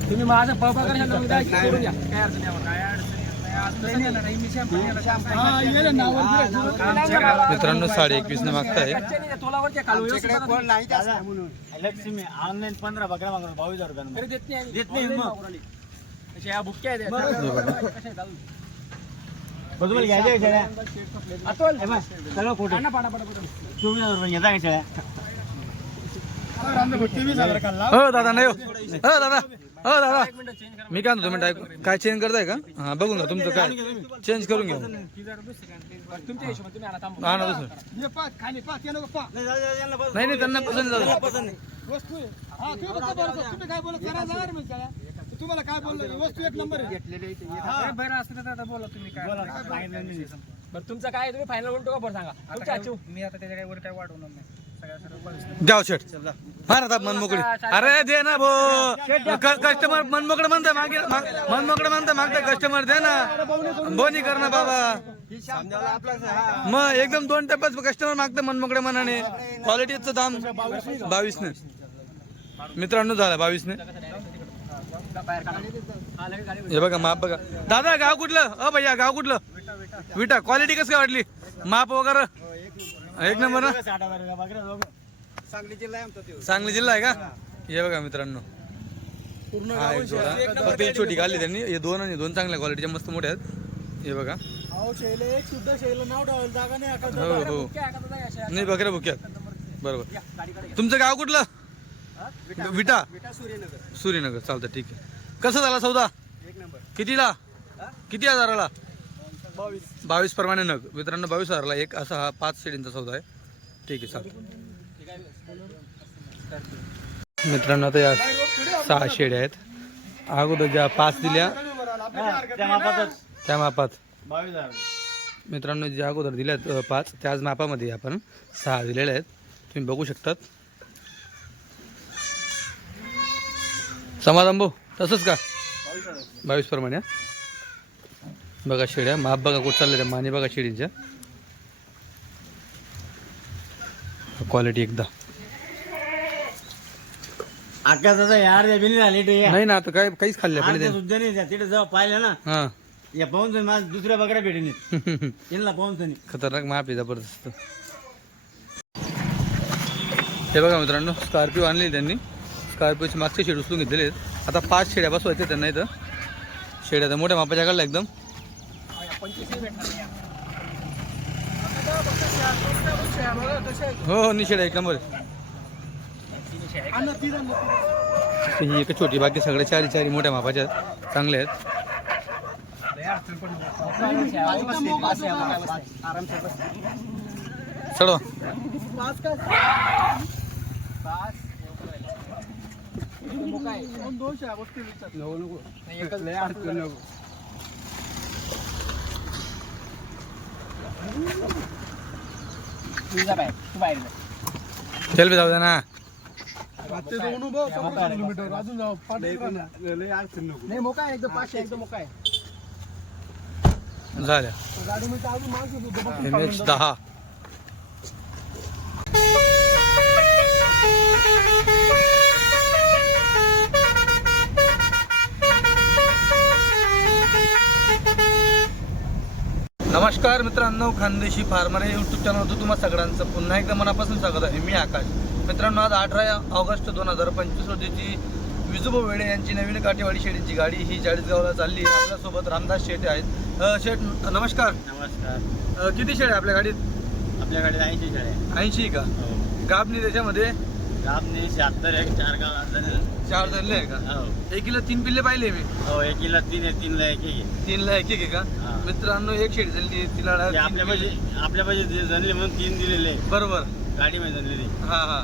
तुम्ही माझं. हा. मित्रांनो साडे एकवीस न मागताय. लक्ष्मी ऑनलाईन पंधरा बकरा मागून बावीस हजार देत नाही आम्ही. देत नाही मग. वापरायला. तसे ह्या बुक्क्या आहेत बघा. याच्या. कशा आहेत अजून? बरोबर घ्यायचे शेळ्या अतुल. सगळं खोटं आणा पाडा, पाडा, पाडा. चोवीस हजार रुपये घेता का शेळ्या हो दादा नाही हो हो दादा हो दादा मी काय म्हणतो तुम्ही ऐकू काय चेंज करताय का हा बघून घ्या तुमचं काय चेंज करून घ्या तुमच्या हिशोबाने तुम्ही आणा थांबा. हा ना दुसरं. नाही नाही त्यांना पसंत. हा. तुम्हाला काय बोललो वस्तू एक नंबर आहे. बरं असं आता बोला तुम्ही काय बरं तुमचं काय आहे? तुम्ही फायनल करून टाका बरं सांगा मी आता त्याच्या काय वर काय वाढवणार नाही द्याव शेट मार आता मन अरे दे ना भो. कस्टमर मन मोकळं म्हणता मागे मा- मन मोकळं म्हणता मागता कस्टमर दे ना. बोनी कर ना बाबा. मग एकदम दोन टप्प्यात कस्टमर मागतं मन मोकळ्या मनाने क्वालिटीचं दाम बावीस ने मित्रांनो झाला बावीस ने हे बघा माप बघा. दादा गाव कुठलं? अ भैया गाव कुठलं? विटा क्वालिटी कसं काय वाटली? माप वगैरे? एक नंबर ना? हजार बकऱ्या दोघं. सांगली जिल्हा आहे का? हे बघा मित्रांनो. हा एक जोडा. फक्त ही छोटी काढली त्यांनी. हे दोन आणि दोन चांगल्या क्वालिटीच्या मस्त मोठ्या आहेत. हे बघा. हो हो. नाही बकऱ्या बुक्यात बरोबर. तुमचं गाव कुठलं? विटा. सूर्यनगर. चालतं ठीक आहे. कसं झाला सौदा? कितीला? किती हजाराला? बावीस. बावीस प्रमाणे नग. मित्रांनो बावीस हजारला एक असा हा पाच सीडींचा सौदा आहे. ठीक आहे चालतं मित्रांनो आता या सहा शेड्या आहेत. अगोदर ज्या पाच दिल्या त्या मापात. मित्रांनो ज्या अगोदर दिल्यात पाच त्याच मापामध्ये आपण सहा दिलेल्या आहेत. तुम्ही बघू शकतात. समाधान भाऊ तसंच का? बावीस प्रमाणे बघा शेड्या माप बघा कुठं चालल्या त्या माने बघा शेडींच्या. क्वालिटी एकदा. आकाशाचा यार झाली ते. नाही ना आता काय काहीच आमच्या पहिले सुद्धा नाही. तिथे जेव्हा पाहिलं ना. हां. या पाहून माझ दुसऱ्या बकऱ्या भेटेन यांना पाहून खतरनाक माप आहे जबरदस्त. हे बघा मित्रांनो स्कॉर्पिओ आणली त्यांनी. स्कॉर्पिओचे मागचे शेड उचलून घेतलेले आहेत. आता पाच शेड्या बसवायच्या त्यांना इथं. शेड्या तर मोठ्या मापाच्या काढल्या एकदम. हो हो निशेड एक नंबर. ही एक छोटी बाकी सगळे चारी चारी मोठ्या मापाच्या आहेत. चांगल्या आहेत चढवा तुझा बाहेर, तू बाहेर जा. चल बी जाऊ. दे ना नाही मोका आहे एकदम पाचशे. एकदम मोका आहे. झाल्या गाडी मध्ये अजून माणसं बघ. एच दहा. नमस्कार मित्रांनो खानदेशी फार्मर या यूट्यूब चॅनलवर तुम्हा सगळ्यांचं. पुन्हा एकदा मनापासून स्वागत आहे. मी आकाश. मित्रांनो आज अठरा ऑगस्ट दोन हजार पंचवीस रोजीची विजूभाऊ वेळे यांची नवीन काठेवाडी शेडीची गाडी ही चाळीसगावला चालली आहे. आपल्यासोबत रामदास शेटे आहेत. शेठ नमस्कार. नमस्कार. अ, किती शेड आहे आपल्या गाडीत आपल्याकडे ऐंशी शेळ्या ऐंशी का? हो. गाबनी त्याच्यामध्ये? गाबने शहात्तर एक चार गाव चार धरले आहे का? हो. एकीला तीन पिल्ले पाहिले मी. हो एकीला तीन आहे तीनला एक एक आहे. तीनला एक एक आहे का. मित्रांनो एक शेड झाली. तिला आपल्या. पाहिजे आपल्या पाहिजे म्हणून तीन दिलेले. बरोबर. गाडीमध्ये जनलेली हा हा.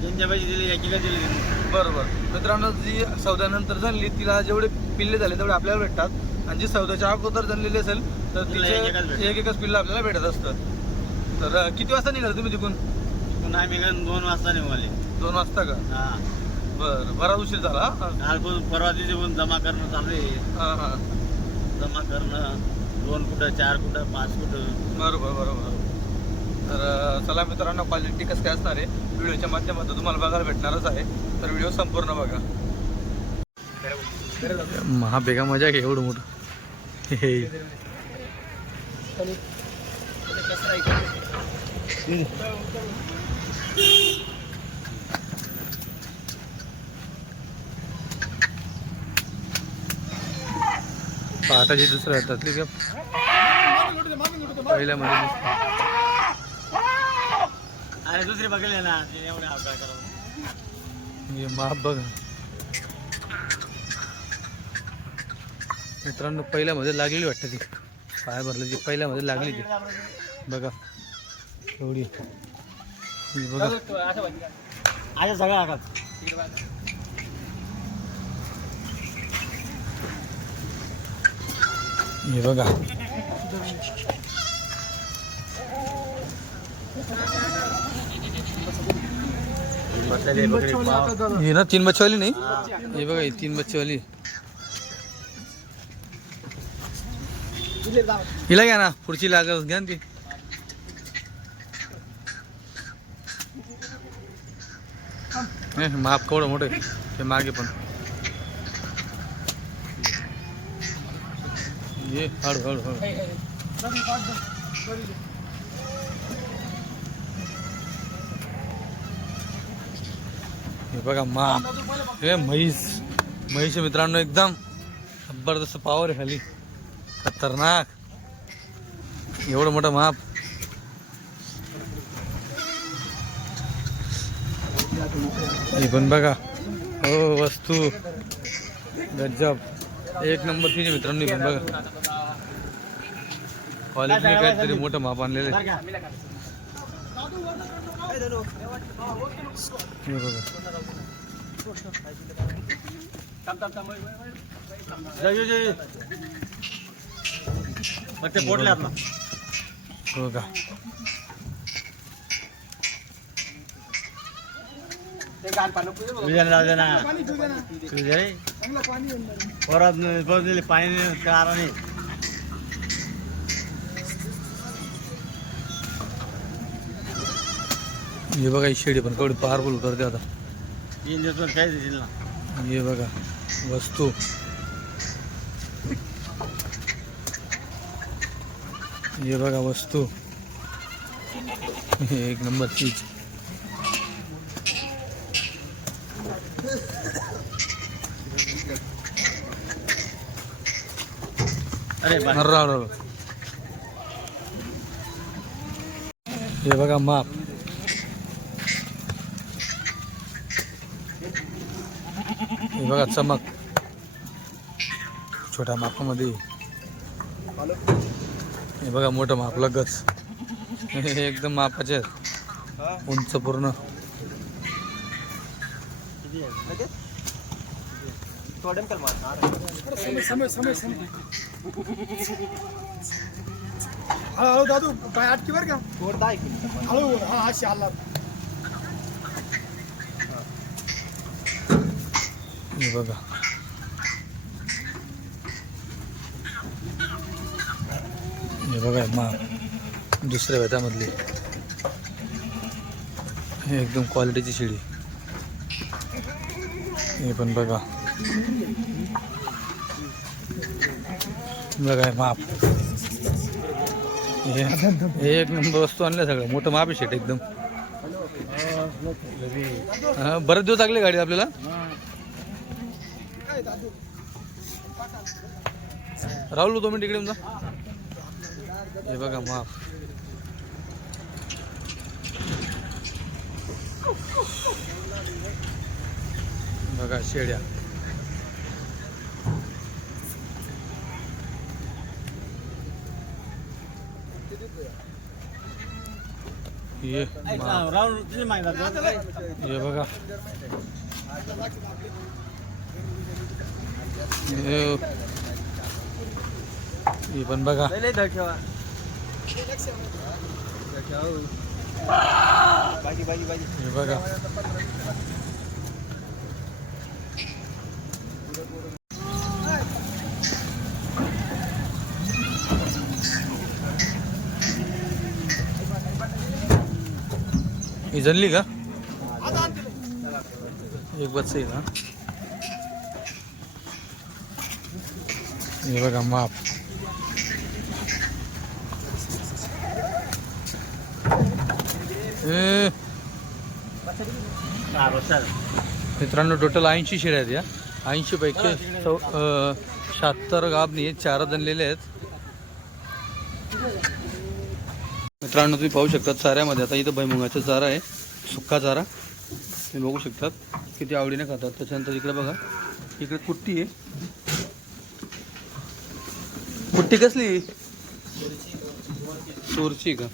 त्यांच्या पाहिजे दिले एकीला दिले बरोबर. मित्रांनो जी सौद्यानंतर झाली तिला जेवढे पिल्ले झाले तेवढे आपल्याला भेटतात. आणि जी सौद्याच्या अगोदर झालेली असेल तर तिला तिचे एक एकच भेटतं. एक एकच पिल्लं आपल्याला भेटत असतं तर अ, किती वाजता निघाल तुम्ही तिकून पुन्हा आम्ही गण दोन वाजता निघाले. दोन वाजता का? हा. बरं बराच उशीर झाला हा? परवा दिवशी पण जमा करणं चालू आहे. हा हा. जमा करणं दोन कुठं चार कुठं पाच कुठं? बरोबर बरोबर. तर चला मित्रांनो क्वालिटी कसं काय असणार आहे व्हिडिओच्या माध्यमातून तुम्हाला बघायला भेटणारच आहे. तर व्हिडिओ संपूर्ण बघा. महा बेगा मजा घे एवढं मोठं. हे. पाटाची दुसऱ्या हातातली का पहिल्या मध्ये अरे दुसरी बघले ना ते हे माप बघा. मित्रांनो पहिल्यामध्ये लागलेली वाटतं ती. पाय भरलं जी पहिल्यामध्ये लागली ती. बघा. एवढी. बघा. आज सगळं आकात हे बघा. ना तीन बच्चेवाली नाही? हे बघा ही तीन बच्चेवाली. हिला घ्या ना पुढची लागल घ्या ना ती. माप केवढं मोठं ते मागे पण. ये हळू हळू हळू हे बघा माप हे म्हैस. म्हैस मित्रांनो एकदम जबरदस्त पावर आहे खाली. खतरनाक. एवढं मोठं माप. हे पण बघा. हो वस्तू. गजब. एक नंबर तिचे मित्रांनो पण बघा. क्वालिटी काहीतरी मोठं माप आणलेलं हे ते पोटले आपला हो का? पाणी नाही, हे बघा ही शेडी पण केवढी पॉवरफुल करते आता. तीन दिवस काय देशील ना? हे बघा वस्तू. हे बघा वस्तू. एक नंबर चीज. अरे. हे बघा माप. हे बघा चमक. छोट्या मापामध्ये. हे बघा मोठं माप लगच. हे एकदम मापाचे आहेत. उंच पूर्ण. हळू दादू काय अटकी बर का? हळू हा अशी आला हे बघा. हे बघा माप दुसऱ्या हे एकदम क्वालिटीची शिडी. हे पण बघा. बघा माप. हे एक नंबर वस्तू आणल्या सगळं मोठं माप शेट एकदम. बरेच दिवस लागले गाडी आपल्याला? राहुल दोन मिनिट इकडे जा. हे बघा माफ. बघा शेड्या. ये राहुल बघा. हे हे पण बघा. हे बघा. जनली का? एक बच्चा ना? हे बघा माप. ए, मित्रांनो टोटल ऐंशी शेळ्या आहेत या. ऐंशी पैकी चौ शहात्तर गाबणी आहेत चार जनलेले आहेत. मित्रांनो तुम्ही पाहू शकता चाऱ्यामध्ये. आता इथं भैमुगाचा चारा आहे सुक्का चारा. तुम्ही बघू शकतात किती आवडीने खातात. त्याच्यानंतर इकडे बघा इकडे कुट्टी आहे. कुट्टी कसली? चोरची का?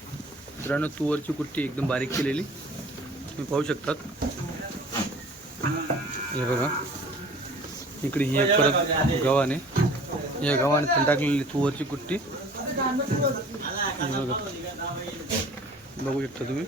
मित्रांनो तुवरची कुट्टी एकदम बारीक केलेली. तुम्ही पाहू शकतात. हे बघा. इकडे ही एक परत गव्हाने. या गव्हाने पण टाकलेली तुवरची कुट्टी. बघा. बघू शकता तुम्ही.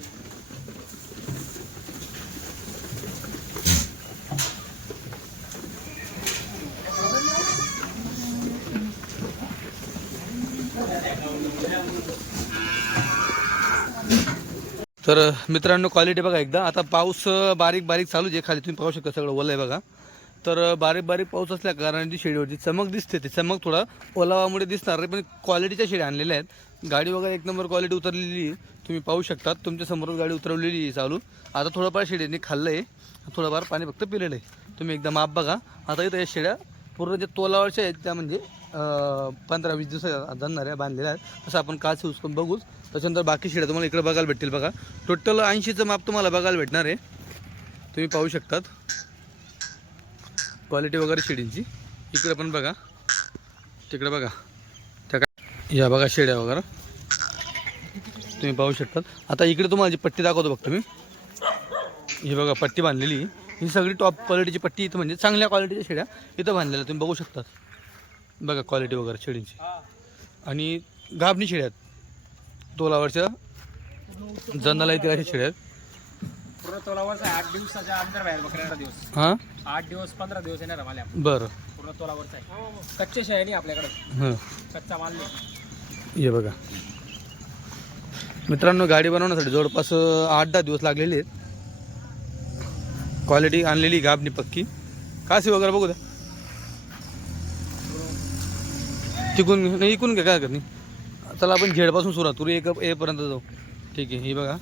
तर मित्रांनो क्वालिटी बघा एकदा. आता पाऊस बारीक बारीक चालू जे खाली तुम्ही पाहू शकता सगळं ओलं आहे बघा. तर बारीक बारीक पाऊस असल्या कारणाने शेडीवरची चमक दिसते. ती चमक थोडा ओलावामुळे दिसणार नाही पण क्वालिटीच्या शेड्या आणलेल्या आहेत. गाडी वगैरे एक नंबर क्वालिटी उतरलेली आहे. तुम्ही पाहू शकतात. तुमच्यासमोर गाडी उतरवलेली आहे चालू. आता थोडंफार शेडीने खाल्लं आहे थोडंफार पाणी फक्त पिलेलं आहे. तुम्ही एकदा माप बघा. आता इथं या शेड्या पूर्ण जे तोलावरच्या आहेत त्या म्हणजे पंधरा वीस दिवस जाणाऱ्या बांधलेल्या आहेत. असं आपण काच यूज करून बघूच. त्याच्यानंतर बाकी शेड्या तुम्हाला इकडे बघायला भेटतील बघा. टोटल ऐंशीचं माप तुम्हाला बघायला भेटणार आहे. तुम्ही पाहू शकतात. क्वालिटी वगैरे शेडींची. इकडे पण बघा. तिकडे बघा. त्या काय या बघा शेड्या वगैरे. तुम्ही पाहू शकतात. आता इकडे तुम्हाला जी पट्टी दाखवतो बघतो मी ही बघा पट्टी बांधलेली. ही सगळी टॉप क्वालिटीची पट्टी इथं म्हणजे चांगल्या क्वालिटीच्या शेड्या इथं बांधलेल्या तुम्ही बघू शकतात. बघा क्वालिटी वगैरे शेडींची आणि गाभणी शेड्या आहेत. तोलावरच्या जनाला येतील अशा शेड्या आहेत. पूर्ण तोलावरचा. आठ दिवसाच्या अंतर बाहेर बकऱ्याला दिवस. हां? आठ दिवस पंधरा दिवस येणार आहे बरं. पूर्ण तोलावरचा आहे. कच्चे शेळ्या नाही आपल्याकडे. हां. कच्चा माल नाही. हे बघा. मित्रांनो गाडी बनवण्यासाठी जवळपास आठ दहा दिवस लागलेले आहेत. क्वालिटी आणलेली गाबनी पक्की. कासी वगैरे बघू द्या. तिकून नाही इकून घ्या काय करणे चला आपण झेडपासून सुरुवात करू. एक एपर्यंत जाऊ. ठीक आहे ही बघा.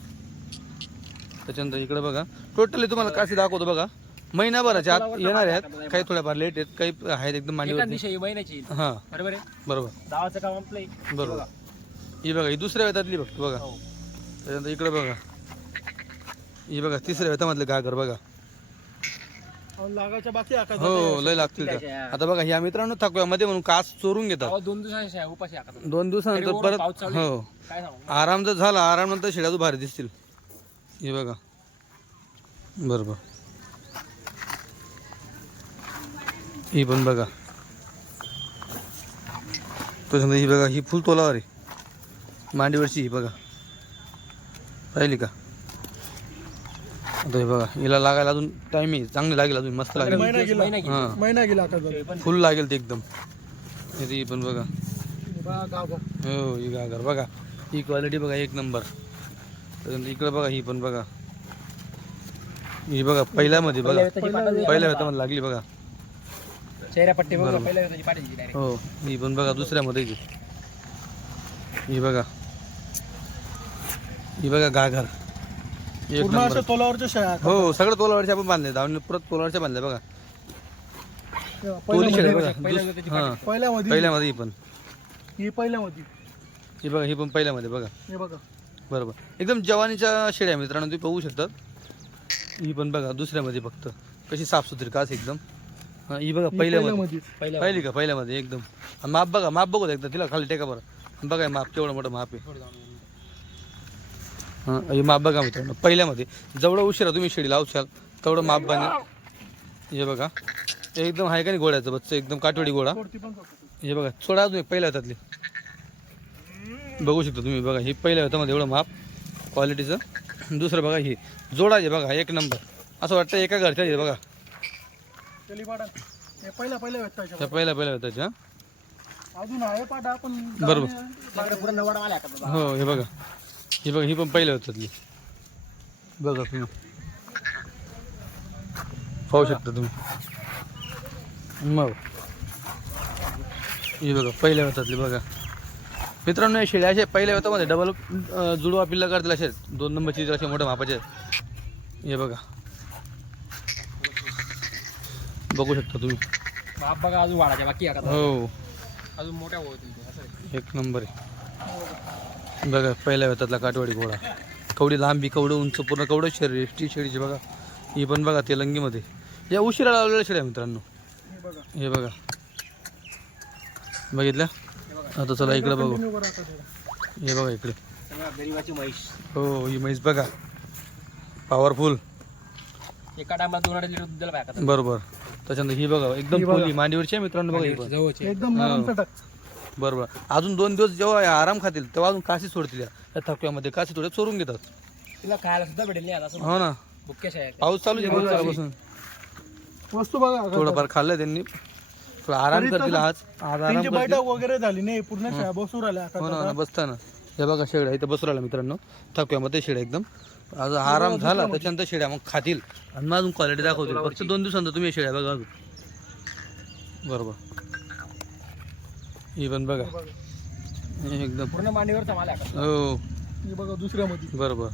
त्याच्यानंतर इकडे बघा. टोटली तुम्हाला काशी दाखवतो बघा. महिनाभराच्या आत येणार आहेत. काही थोड्याफार लेट आहेत काही आहेत एकदम दिवशी महिन्याची. हां. बरोबर काम आपलं. बरोबर. ही बघा ही दुसऱ्या वेतातली बघतो बघा. हो. त्याच्यानंतर इकडे बघा. ही बघा तिसऱ्या वेतामधलं घागर बघा. लागायच्या बाकी हो लय लागतील त्या. आता बघा ह्या मित्रांनो थकव्यामध्ये म्हणून कास चोरून घेतात. दोन उपाशी आता. दोन तरी दिवसानंतर परत. हो. काय सांगू? आराम जर झाला आराम नंतर शेळ्या तू भारी दिसतील. हे बघा. बरोबर ही पण बघा. त्याच्यानंतर ही बघा ही फुल तोलावर आहे. मांडीवरची ही बघा. पाहिली का? आता हे बघा हिला लागायला अजून टाइम आहे. चांगली लागेल अजून मस्त लागेल. महिना गेला. महिना गेला. हां. महिना गेला आता शेळी पण फुल लागेल ते एकदम. हे पण बघा. बघा, गाव बघ. हो ही गागर बघा ही क्वालिटी बघा एक नंबर त्याच्यानंतर इकडे बघा ही पण बघा. ही बघा पहिल्यामध्ये बघा. पहिल्या वेतामध्ये लागली बघा. चेहऱ्या पट्टी बघा पहिल्या वेताची पाठीची direct. हो ही पण बघा दुसऱ्यामध्ये ही. ही बघा. ही बघा गागर तोलावरच्या शेळ्या हो सगळं तोलावरच्या आपण बांधले धावणे परत तोलावरच्या बांधले बघा. तोली शेळ्या बघा. पहिल्या दुस- हां. पहिल्यामध्ये. पहिल्यामध्ये ही पण. ही पहिल्यामध्ये. ही बघा ही पण पहिल्यामध्ये बघा. हे बघा. बरोबर. एकदम जवानीच्या शेळ्या आहे मित्रांनो तुम्ही पाहू शकतात. ही पण बघा दुसऱ्यामध्ये फक्त. कशी साफसुथरी कास एकदम. हा ही बघा पहिल्यामध्ये. पहिल्या पाहिली का पहिल्यामध्ये एकदम. आणि माप बघा माप बघू द्या एकदा तिला खाली टेका बरं. बघा हे माप केवढं मोठं माप आहे. हां हे माप बघा मित्रांनो पहिल्यामध्ये जेवढं उशिरा तुम्ही शेळी लावशाल तेवढं माप बघा हे बघा एकदम आहे का नाही गोड्याचं बच्चं एकदम काठवडी गोडा हे बघा सोडा अजून एक पहिल्या हातातली. बघू शकता तुम्ही बघा ही पहिल्या हातामध्ये एवढं माप क्वालिटीचं दुसरं बघा ही जोडाचे बघा एक नंबर. असं वाटतं एका घरच्या आहे बघा. पहिला पहिल्या वेताच्या पहिल्या पहिल्या आहे पाटा पण बरोबर. हो हे बघा. ही बघा ही पण पहिल्या होतातली बघा तुम्ही पाहू शकता तुम्ही. मग. हे बघा पहिल्या वेतातले बघा. मित्रांनो हे शेळ्या असे पहिल्या वेतामध्ये डबल जुडवा पिल्ला करतील असे. दोन नंबरची असे मोठ्या मापाचे. आहेत. हे बघा. बघू शकता तुम्ही. बाप बघा अजून वाढायच्या बाकी हो. अजून मोठ्या होतील ते, असं आहे. एक नंबर आहे. बघा पहिल्या वेतातला काटवाडी घोडा. कवडी लांबी कवडं उंच पूर्ण कवडं शरीर टी शेडीची बघा. ही पण बघा तेलंगीमध्ये. या उशिरा लावलेल्या शेड्या मित्रांनो. हे बघा. बघितलं आता चला इकडे बघू. हे बघा इकडे. हो ही म्हैस बघा. पॉवरफुल एका टायमाला दोन अडीच लिटर दूध द्यायला बरोबर. त्याच्यानंतर ही बघा एकदम फुली मांडीवरची आहे मित्रांनो बघा एकदम बरोबर. अजून दोन दिवस जेव्हा आराम खातील तेव्हा अजून काशी सोडतील या. थकव्यामध्ये काशी थोड्या चोरून घेतात. तिला खायला सुद्धा भेटेल नाही आता असं हो ना. पाऊस चालू आहे वस्तू बघा थोडंफार खाल्लं त्यांनी. थोडं आराम करतील आज. आज आराम त्यांची करतील. बैठक वगैरे झाली नाही पूर्ण शाळा बसू राहिल्या. हो ना हो ना बसताना. हे बघा शेळ्या इथं बसू राहिला मित्रांनो. थकव्यामध्ये शेळ्या एकदम. आज आराम झाला त्याच्यानंतर शेळ्या मग खातील. आणि मग अजून क्वालिटी दाखवतील. फक्त दोन दिवसानंतर तुम्ही हे शेळ्या बघा अजून. बरोबर. ही पण बघा एकदम. पूर्ण मांडीवरचा माल आहे का हो. ही बघा दुसऱ्यामध्ये. बरोबर.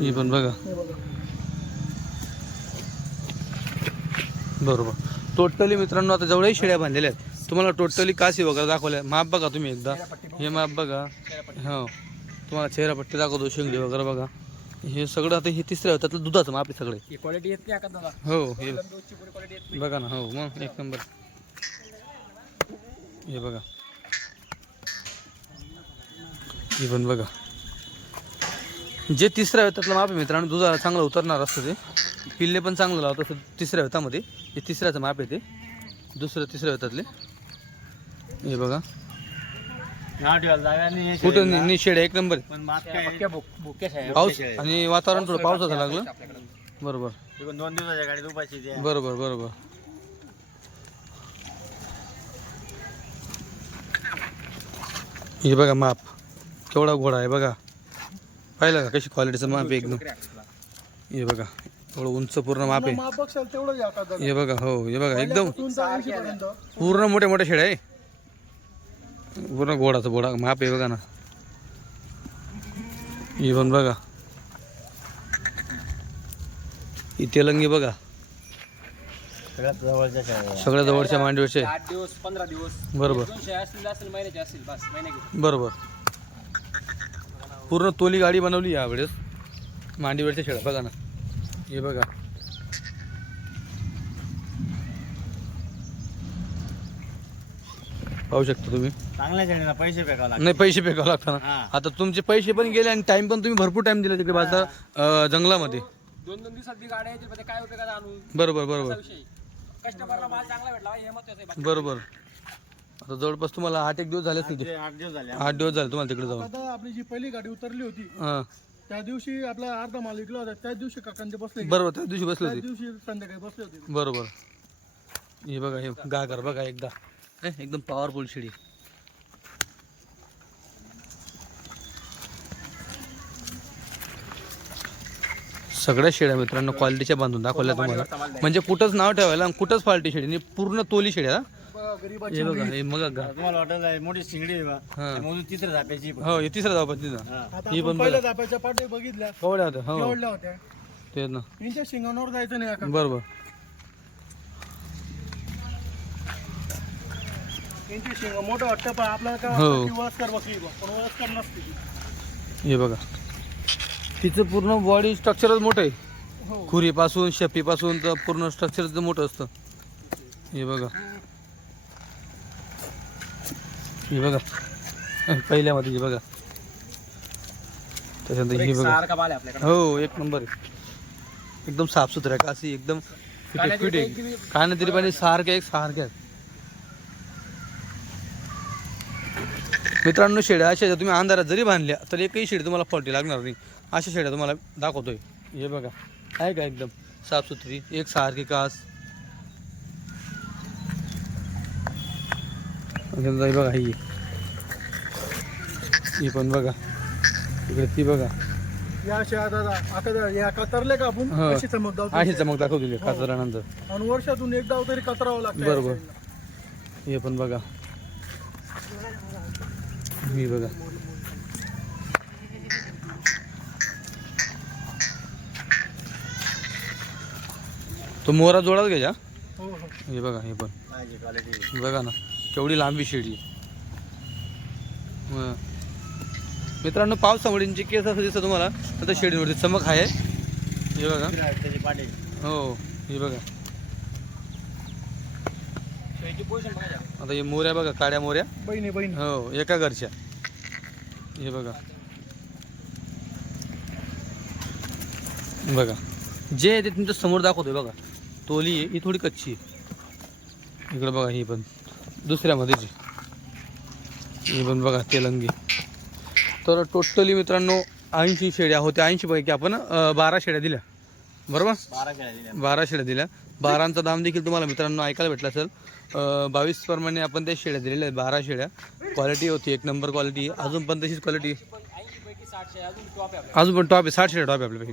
ही पण बघा. बरोबर. टोटली मित्रांनो आता जेवढ्याही शेळ्या बांधलेल्या आहेत. तुम्हाला टोटली काशी वगैरे दाखवल्या माप बघा तुम्ही एकदा. हे माप बघा. हो. तुम्हाला चेहरापट्टी दाखवतो शेंगडी वगैरे बघा. हे सगळं आता हे तिसऱ्या त्यातलं दुधाचं माप आहे सगळे. ही क्वालिटी येत नाही का दादा हो हे दूधची पुरी क्वालिटी येत बघा ना हो मग एक नंबर. हे बघा. हे पण बघा. जे तिसऱ्या वेतातलं माप आहे मित्रांनो दुधाला चांगलं उतरणार असतं ते. पिल्ले पण चांगलं लावतं असं तिसऱ्या वेतामध्ये हे तिसऱ्याचं माप आहे ते. दुसरं तिसऱ्या वेतातले हे बघा नाव ठेवायला जागा नाही आहे कुठं. नि- शेड्या एक नंबर आहे. पण मात काय आहे पाऊस आणि वातावरण थोडं पावसाचं लागलं? बरोबर. दोन दिवसाच्या गाडीत उपाशी द्या बरोबर बरोबर. हे बघा माप. केवढा घोडा आहे बघा. पाहिलं का कशी क्वालिटीचं माप आहे एकदम? हे बघा. एवढं उंच पूर्ण माप आहे. तेवढं. हे बघा हो हे बघा एकदम. पासून तर 80 पर्यंत. पूर्ण मोठे मोठे शेड आहे. पूर्ण घोडाचं घोडा माप आहे बघा ना. हे पण बघा. ही तेलंगी बघा. सगळ्यात जवळच्या सगळ्या जवळच्या मांडीवरचे आठ दिवस पंधरा दिवस. बरोबर. दोनशे असतील असेल महिन्याचे असतील बस महिन्या घेऊ. बरोबर. पूर्ण तोली गाडी बनवली यावेळेस. मांडीवरच्या शेळ्या बघा ना. हे बघा. पाहू शकता तुम्ही. चांगल्या शाळेला पैसे फेकावं लागतात. नाही पैसे फेकावं लागतात ना. हा. आता तुमचे पैसे पण गेले आणि टाइम पण तुम्ही भरपूर टाइम दिला तिकडे बाजूला अं, जंगलामध्ये. दोन दोन दिवसात बी गाड्या ते काय आणून बरोबर बरोबर. विषय कस्टमरला माल चांगला भेटला हे महत्वाचं आहे बाकी. बरोबर. आता जवळपास तुम्हाला आठ एक दिवस झाले असतील ते. ते आठ दिवस झाले आठ दिवस झाले तुम्हाला तिकडे जाऊन. आता आपली जी पहिली गाडी उतरली होती हां. त्या दिवशी आपला अर्धा माल विकला होता त्याच दिवशी काकांचे बसले बरोबर त्या दिवशी बसले त्याच होते. दिवशी संध्याकाळी बसले होते. बरोबर. हे बघा हे गागर बघा एकदा. एकदम पॉवरफुल शिडी. सगळ्या शेड्या मित्रांनो क्वालिटीच्या बांधून दाखवल्या तुम्हाला. म्हणजे कुठंच नाव ठेवायला आणि कुठंच फाल्टी शेडी नाही. पूर्ण तोली शेड्या बघा गरीबाची हे बघा हे मग तुम्हाला वाटत आहे मोठी शिंगडी आहे बा. हा. ते मोजून तिसरं झाप्याची पण. हो हे तिसऱ्या तिथं हा. आता ही आपण पण पहिल्या पाठी बघितल्या. कवड्या होत्या हो. केवढल्या होत्या. ते ना. यांच्या शिंगांवर जायचं नाही का बरोबर. यांची शिंग मोठं वाटतं पण आपल्याला काय हो. वाटतं की वळसकर बकरी बा, पण वळसकर नसते ती. हे बघा. तिचं पूर्ण बॉडी स्ट्रक्चरच मोठं आहे. हो. खुरीपासून शेपीपासून तर पूर्ण स्ट्रक्चर मोठं असतं. हे बघा. हे बघा. पहिल्यामध्ये हे बघा. त्याच्यानंतर ही बघा. सारखा माल आहे आपल्याकडे. हो एक नंबर आहे. एकदम साफसुथऱ्या काशी एकदम फिटे फिटे पण किती- कानातरी पाणी सारख्या एक सारख्या आहेत. मित्रांनो शेड्या अशा ज्या तुम्ही अंधारात जरी बांधल्या तर एकही शेड तुम्हाला फॉल्टी लागणार नाही. अशा शेड्या तुम्हाला दाखवतोय. हे बघा. आहे का एकदम साफसुथरी? एक सारखी कास. हे बघा ही. ही पण बघा. इकडे ती बघा. या अशा दादा आता दा- या कतरले का आपण? हो. अशी चमक अशी चमक दाखवलेली आणि वर्षातून एकदा तरी कतरावं लागतं बरोबर. हे पण बघा. मी बघा. तो मोरा जोडाच घ्यायचा हो हो. हे बघा हे पण. क्वालिटी बघा ना केवढी लांबी शेडी हं. मित्रांनो पावसामुळे केस असं दिसतं तुम्हाला तर शेडीवरती चमक आहे. हे बघा. हो हे बघा. आता हे मोऱ्या बघा काड्या मोऱ्या. बहिणी बहिणी. हो एका घरच्या. हे बघा. बघा. जे आहे ते तुमच्यासमोर दाखवतोय बघा. तोली आहे ही थोडी कच्ची आहे. इकडं बघा ही पण. दुसऱ्यामध्येची ही पण बघा तेलंगी. तर टोटली मित्रांनो ऐंशी शेड्या होत्या. ऐंशी पैकी आपण बारा शेड्या दिल्या. बरोबर? बारा खेळा दिल्या. बारा शेड्या दिल्या. बारांचा दाम देखील तुम्हाला मित्रांनो ऐकायला भेटला असेल. बावीस प्रमाणे आपण त्या शेड्या दिलेल्या आहेत. बारा शेड्या. क्वालिटी होती एक नंबर क्वालिटी अजून पण तशीच क्वालिटी अजून पण टॉप आहे. साठ शेड्या टॉप आहे आपल्यापैकी.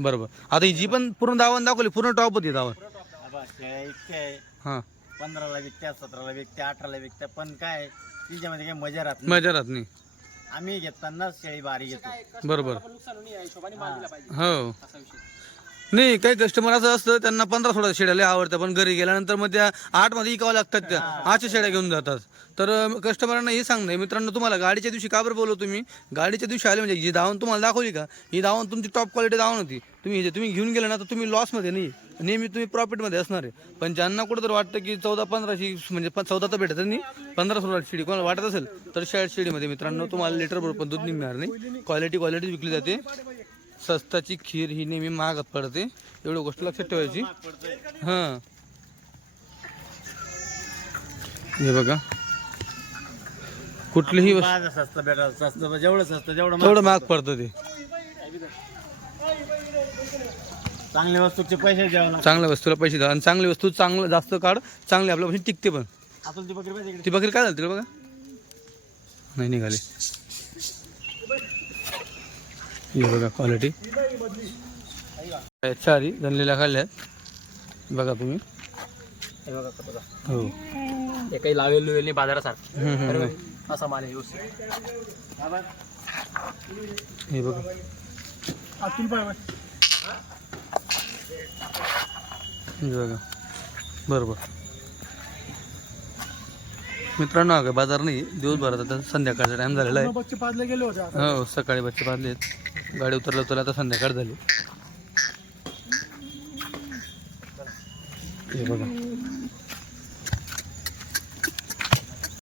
बरोबर. आता ही जी पण पूर्ण दावण दाखवली पूर्ण टॉप होती दावण शेळ्या आहे. हां. पंधराला विकत्या सतराला विकत्या अठराला विकत्या. पण काय तिच्यामध्ये काही मजा राहत नाही. मजा राहत नाही. आम्ही घेताना शेळी बारी घेतो. बरोबर. हो. नाही काही कस्टमर असं असतं त्यांना पंधरा सोळा शेड्या लय आवडतं पण घरी गेल्यानंतर मग त्या आठमध्ये इकावं लागतात त्या. आठच्या शेड्या घेऊन जातात. तर कस्टमरांना हे सांगणं मित्रांनो तुम्हाला गाडीच्या दिवशी का बरं बोलव तुम्ही गाडीच्या दिवशी आले म्हणजे जी धावून तुम्हाला दाखवली का? ही धावून तुमची टॉप क्वालिटी धावून होती. तुम्ही हे जे तुम्ही घेऊन गेले ना तर तुम्ही लॉसमध्ये नाही. नेहमी तुम्ही प्रॉफिटमध्ये असणार आहे. पण ज्यांना कुठं तर वाटतं की चौदा पंधराशे म्हणजे चौदा तर भेटत नाही. पंधरा सोळा शिडी कोणाला वाटत असेल तर शेड शिडीमध्ये मित्रांनो तुम्हाला लिटर बरोबर पण दूध निघणार नाही. क्वालिटी क्वालिटी विकली जाते. स्वस्ताची खीर ही नेहमी महागात पडते. एवढी गोष्ट लक्षात ठेवायची. हां. हे बघा. कुठलीही वस्तू माझं स्वस्त भेटत स्वस्त जेवढं स्वस्त जेवढं महाग. तेवढं महाग पडतं ते. चांगल्या वस्तूचे पैसे द्यावं लागतात. चांगल्या वस्तूला पैसे द्या. आणि चांगली वस्तू चांगलं जास्त काढ चांगली आपल्या पैसे टिकते पण. आपण ती बकरी पाहिजे इकडे ती बकरी काय झाली तिला बघा? नाही निघाली. हे बघा क्वालिटी चारी जनलेल्या खाल्ल्यात. बघा तुम्ही. हो हे काही लावेल नाही बाजारासारखं. हम्म, हम्म, हम्म. असा माल आहे व्यवस्थित. हे बघा. हे बघा. बरोबर. मित्रांनो काय बाजार नाही. दिवसभरात आता संध्याकाळचा टाइम झालेला आहे. पूर्ण बच्चे पाजले गेले होते आता. हो सकाळी बच्चे बांधले आहेत गाडी उतरलं उतरलं आता संध्याकाळ झाली. हे बघा.